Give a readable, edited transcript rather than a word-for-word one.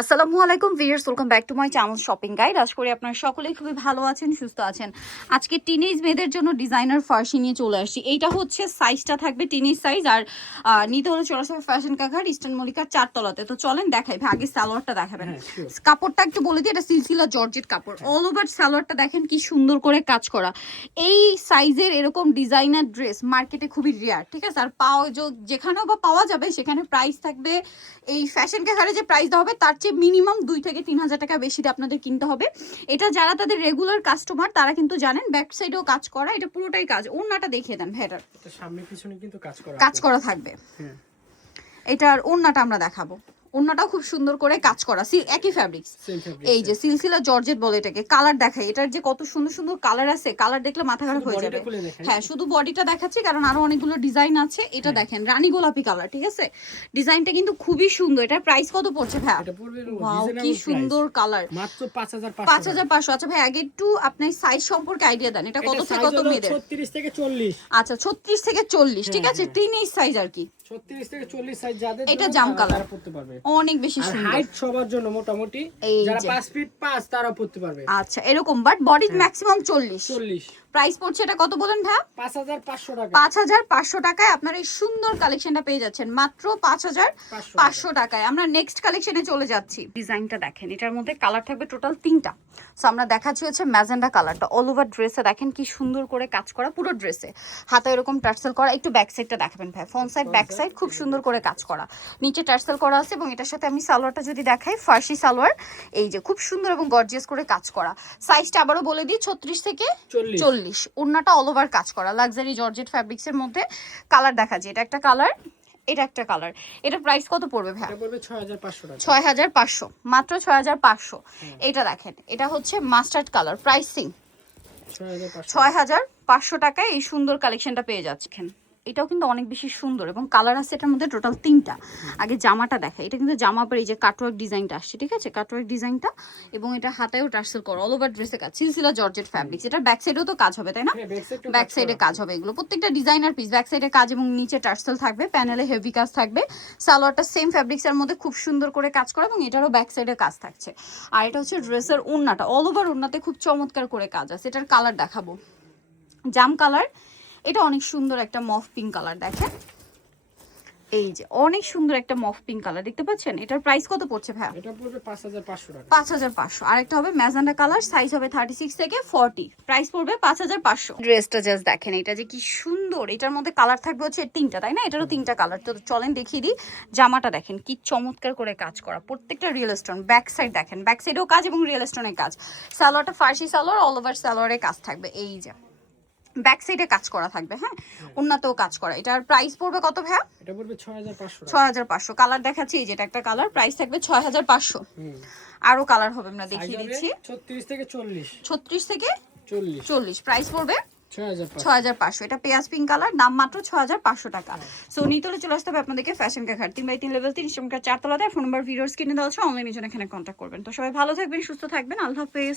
আসসালামু আলাইকুম viewers, welcome back to my channel shopping guide. আশা করি আপনারা সকলেই খুবই ভালো আছেন, সুস্থ আছেন। আজকে টিনেজ মেয়েদের জন্য ডিজাইনার ফার্সি নিয়ে চলে আসছি। এইটা হচ্ছে সাইজটা থাকবে টিনেজ সাইজ, আর নিতে হলে চলে আসবে ফ্যাশন কাঘাট ইস্টার্ন মল্লিকার 4 তলাতে। তো চলেন দেখাই ভাই, আগে সালোয়ারটা দেখাবেন। কাপড়টা একটু বলে দিই, এটা সিলসিলা জর্জেট কাপড়। অল ওভার সালোয়ারটা দেখেন কি সুন্দর করে কাজ করা। এই সাইজের এরকম ডিজাইনার ড্রেস মার্কেটে খুবই রেয়ার, ঠিক আছে? আর যেখানেও বা পাওয়া যাবে সেখানে প্রাইস থাকবে এই ফ্যাশন কাঘাটে যে প্রাইস দেওয়া হবে তার চেয়ে মিনিমাম 2 থেকে 3 হাজার টাকা বেশি দিয়ে আপনাদের কিনতে হবে। এটা যারা তাদের রেগুলার কাস্টমার তারা কিন্তু জানেন। ব্যাক সাইডেও কাজ করা, এটা পুরোটাই কাজ। ওড়নাটা দেখিয়ে দেন ভেটার, সামনে পিছনে কিন্তু কাজ করা থাকবে। এটার ওড়নাটা আমরা দেখাবো। ওড়নাটাও খুব সুন্দর করে কাজ করা, একই ফ্যাব্রিক্স। এই যে সিলসিলা জর্জেট বলে এটাকে। কালার দেখাই, এটার যে কত সুন্দর সুন্দর কালার আছে, কালার দেখলে মাথা খারাপ হয়ে যাবে। হ্যাঁ, শুধু বডিটা দেখাচ্ছি কারণ আরো অনেকগুলো ডিজাইন আছে। এটা দেখেন রানী গোলাপি কালার, ঠিক আছে? ডিজাইনটা কিন্তু খুবই সুন্দর। এটার প্রাইস কত পড়ছে ভাই? ওয়াও, কি সুন্দর কালার, মাত্র 5500। আচ্ছা ভাই, আগে একটু আপনি সাইজ সম্পর্কে আইডিয়া দেন। এটা কত থেকে কত মেয়েদের? 36 থেকে 40। আচ্ছা, 36 থেকে 40, ঠিক আছে? টিনেজ সাইজ আর কি, 36 থেকে 40 সাইজ যাদের এটা জাম কালার পড়তে পারবে। অনেক বেশি সুন্দর। হাইট সবার জন্য মোটামুটি যারা 5 ফিট 5 তারা পড়তে পারবে। আচ্ছা, এরকম বাট বডি ম্যাক্সিমাম 40। প্রাইস পড়ছে এটা কত বলেন ভাই? 5500 টাকা। 5500 টাকায় আপনার এই সুন্দর কালেকশনটা পেয়ে যাচ্ছেন মাত্র 5500 টাকায়। আমরা নেক্সট কালেকশনে চলে যাচ্ছি। ডিজাইনটা দেখেন, এটার মধ্যে কালার থাকবে টোটাল 3টা। সো আমরা দেখাচ্ছি হচ্ছে ম্যাজেন্ডা কালারটা। অল ওভার ড্রেসে দেখেন কি সুন্দর করে কাজ করা, পুরো ড্রেসে হাতে এরকম টার্সেল করা। একটু ব্যাক সাইডটা দেখাবেন ভাই, ফ্রন্ট সাইড ব্যাক সাইড খুব সুন্দর করে কাজ করা। নিচে টার্সেল করা আছে এবং এটার সাথে আমি সালোয়ারটা যদি দেখাই, ফার্সি সালোয়ার। এই যে খুব সুন্দর এবং গর্জিয়াস করে কাজ করা। সাইজটা আবারও বলে দিই, 36 থেকে 40। ওড়নাটা অল ওভার কাজ করা, লাক্সারি জর্জেট ফ্যাব্রিক্স এর মধ্যে। কালার দেখা যায়, এটা একটা কালার, এটা একটা কালার। এটা প্রাইস কত পড়বে ভাই? এটা পড়বে 6500 টাকা। 6500, মাত্র 6500। এটা দেখেন, এটা হচ্ছে মাস্টার্ড কালার। প্রাইসিং 6500 টাকায় এই সুন্দর কালেকশনটা পেয়ে যাচ্ছেন। এটাও কিন্তু অনেক বেশি সুন্দর এবং কালার আছে এটার মধ্যে টোটাল 3টা। আগে জামাটা দেখা, এটা কিন্তু জামা পরে এই যে কাটওয়ার্ক ডিজাইনটা আসছে, ঠিক আছে? কাটওয়ার্ক ডিজাইনটা এবং এটা হাতেও টার্সেল করা, অল ওভার ড্রেসে কাজ, সিলসিলা জর্জেট ফ্যাব্রিক্স। এটার ব্যাক সাইডেও তো কাজ হবে, তাই না? ব্যাক সাইডে কাজ হবে। এগুলো প্রত্যেকটা ডিজাইনার পিস, ব্যাক সাইডে কাজ এবং নিচে টার্সেল থাকবে, প্যানেলে হেভি কাজ থাকবে। সালোয়ারটা সেম ফ্যাব্রিক্স এর মধ্যে খুব সুন্দর করে কাজ করা এবং এটারও ব্যাক সাইডে কাজ থাকছে। আর এটা হচ্ছে ড্রেসের ওড়নাটা, অল ওভার ওড়নাতে খুব চমৎকার করে কাজ আছে। এটার কালার দেখাবো, জাম কালার। এটা অনেক সুন্দর একটা মফ পিঙ্ক কালার, দেখেন এই যে অনেক সুন্দর একটা মফ পিঙ্ক কালার দেখতে পাচ্ছেন। এটার প্রাইস কত পড়ছে ভাই? এটা পড়বে 5500 টাকা। 5500। আরেকটা হবে ম্যাজেন্ডা কালার, সাইজ হবে 36 থেকে 40, প্রাইস পড়বে 5500। ড্রেসটা জাস্ট দেখেন, এটা যে কি সুন্দর। এটার মধ্যে কালার থাকবে হচ্ছে 3টা, তাই না? এটারও 3টা কালার। তো চলেন দেখিয়ে দিই। জামাটা দেখেন কি চমৎকার করে কাজ করা, প্রত্যেকটা রিয়েল স্টোন। ব্যাক সাইড দেখেন, ব্যাক সাইডেও কাজ এবং রিয়েল স্টোনের কাজ। সালোয়ারটা ফার্সি সালোয়ার, অল ওভার সালোয়ারে কাজ থাকবে। এই যে ব্যাক সাইডে কাজ করা থাকবে, হ্যাঁ, ওন্নাতেও কাজ করা। এটার প্রাইস পড়বে কত ভাই? এটা পড়বে 6500 টাকা। 6500। কালার দেখাচ্ছি, এই যেটা একটা কালার, প্রাইস থাকবে 6500। আরো কালার হবে, আমরা দেখিয়ে দিচ্ছি। 36 থেকে 40। 36 থেকে 40, প্রাইস পড়বে 6500। এটা পেঁয়াজ পিঙ্ক কালার, দাম মাত্র 6500 টাকা। সো নিতলে চলে আসতে হবে আপনাদেরকে ফ্যাশন কাঘাট 3x3 লেভেল 3 ইস্টার্ন 4 তলাতে। ফোন নাম্বার ভিডিওর স্ক্রিনে দেওয়া আছে, অনলাইনে জন্য এখানে কন্ট্যাক্ট করবেন। তো সবাই ভালো থাকবেন, সুস্থ থাকবেন, আল্লাহ হাফেজ।